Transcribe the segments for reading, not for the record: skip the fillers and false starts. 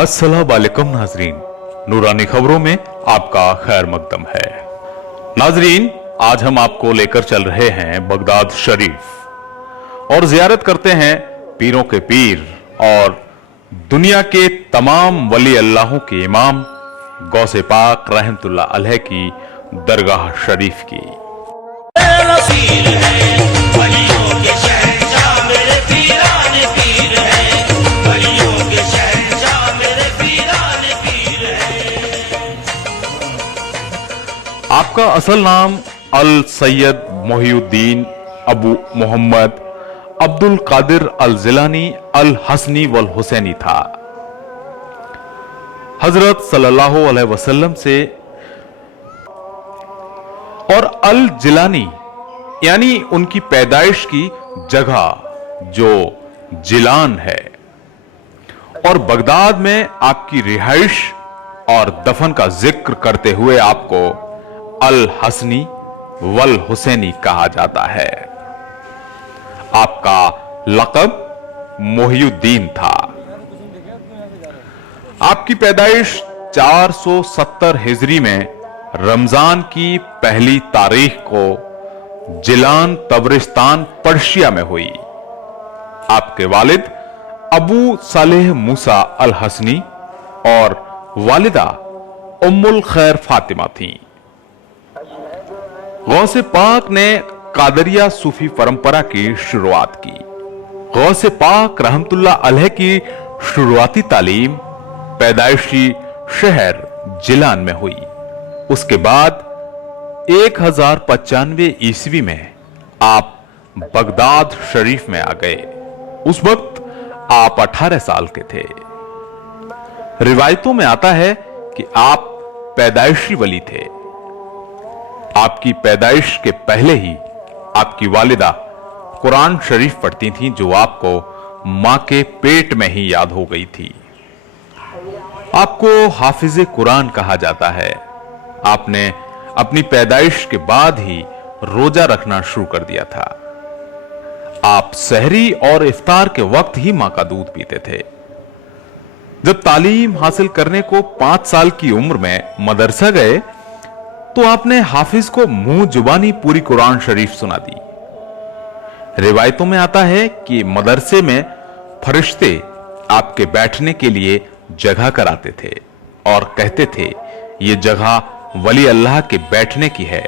अस्सलाम वालेकुम नाजरीन, नूरानी खबरों में आपका खैर मकदम है। नाजरीन, आज हम आपको लेकर चल रहे हैं बगदाद शरीफ और जियारत करते हैं पीरों के पीर और दुनिया के तमाम वली अल्लाहों के इमाम गौसे पाक रहमतुल्लाह अलैह की दरगाह शरीफ की। आपका असल नाम अल सैयद मोहिउद्दीन अबू मोहम्मद अब्दुल कादिर अल जिलानी अल हसनी वल हुसैनी था। हजरत सल्लल्लाहु अलैहि वसल्लम से और अल जिलानी यानी उनकी पैदाइश की जगह जो जिलान है और बगदाद में आपकी रिहाइश और दफन का जिक्र करते हुए आपको अल हसनी वल हुसैनी कहा जाता है। आपका लक़ब मोहिउद्दीन था। आपकी पैदाइश 470 हिजरी में रमजान की पहली तारीख को जिलान तबरिस्तान पर्शिया में हुई। आपके वालिद अबू सालेह मूसा अल हसनी और वालिदा उम्मुल खैर फातिमा थीं। गौसे पाक ने कादरिया सूफी परंपरा की शुरुआत की। गौसे पाक रहमतुल्लाह अलैह की शुरुआती तालीम पैदाइशी शहर जिलान में हुई। उसके बाद 1095 ईस्वी में आप बगदाद शरीफ में आ गए। उस वक्त आप 18 साल के थे। रिवायतों में आता है कि आप पैदाइशी वली थे। आपकी पैदाइश के पहले ही आपकी वालिदा कुरान शरीफ पढ़ती थीं, जो आपको मां के पेट में ही याद हो गई थी। आपको हाफिज कुरान कहा जाता है। आपने अपनी पैदाइश के बाद ही रोजा रखना शुरू कर दिया था। आप सहरी और इफ्तार के वक्त ही मां का दूध पीते थे। जब तालीम हासिल करने को 5 साल की उम्र में मदरसा गए तो आपने हाफिज को मुंह जुबानी पूरी कुरान शरीफ सुना दी। रिवायतों में आता है कि मदरसे में फरिश्ते आपके बैठने के लिए जगह कराते थे और कहते थे, ये जगह वली अल्लाह के बैठने की है।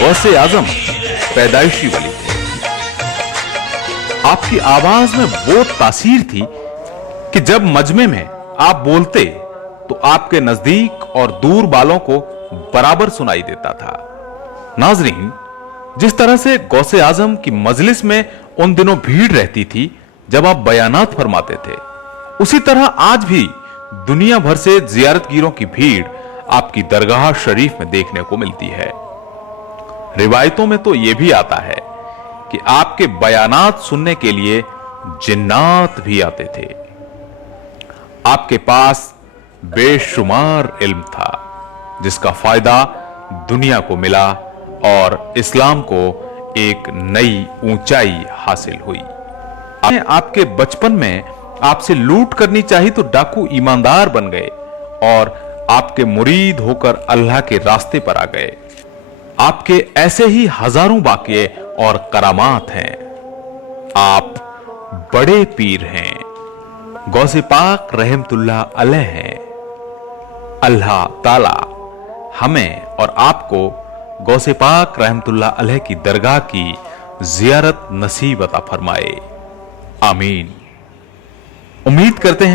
गौसे आजम पैदाइशी वली थे। आपकी आवाज में वो तासीर थी कि जब मजमे में आप बोलते तो आपके नजदीक और दूर वालों को बराबर सुनाई देता था। नाजरीन, जिस तरह से गौसे आजम की मजलिस में उन दिनों भीड़ रहती थी जब आप बयानात फरमाते थे, उसी तरह आज भी दुनिया भर से जियारतगीरों की भीड़ आपकी दरगाह शरीफ में देखने को मिलती है। रिवायतों में तो यह भी आता है कि आपके बयानात सुनने के लिए जिन्नात भी आते थे। आपके पास बेशुमार इल्म था जिसका फायदा दुनिया को मिला और इस्लाम को एक नई ऊंचाई हासिल हुई। आपके बचपन में आपसे लूट करनी चाहिए तो डाकू ईमानदार बन गए और आपके मुरीद होकर अल्लाह के रास्ते पर आ गए। आपके ऐसे ही हजारों वाक़ये और करामात हैं। आप बड़े पीर हैं। गौसे पाक रहमतुल्लाह अलैह हैं। अल्लाह ताला हमें और आपको गौसे पाक रहमतुल्लाह अलैह की दरगाह की जियारत नसीब अता फरमाए। आमीन। उम्मीद करते हैं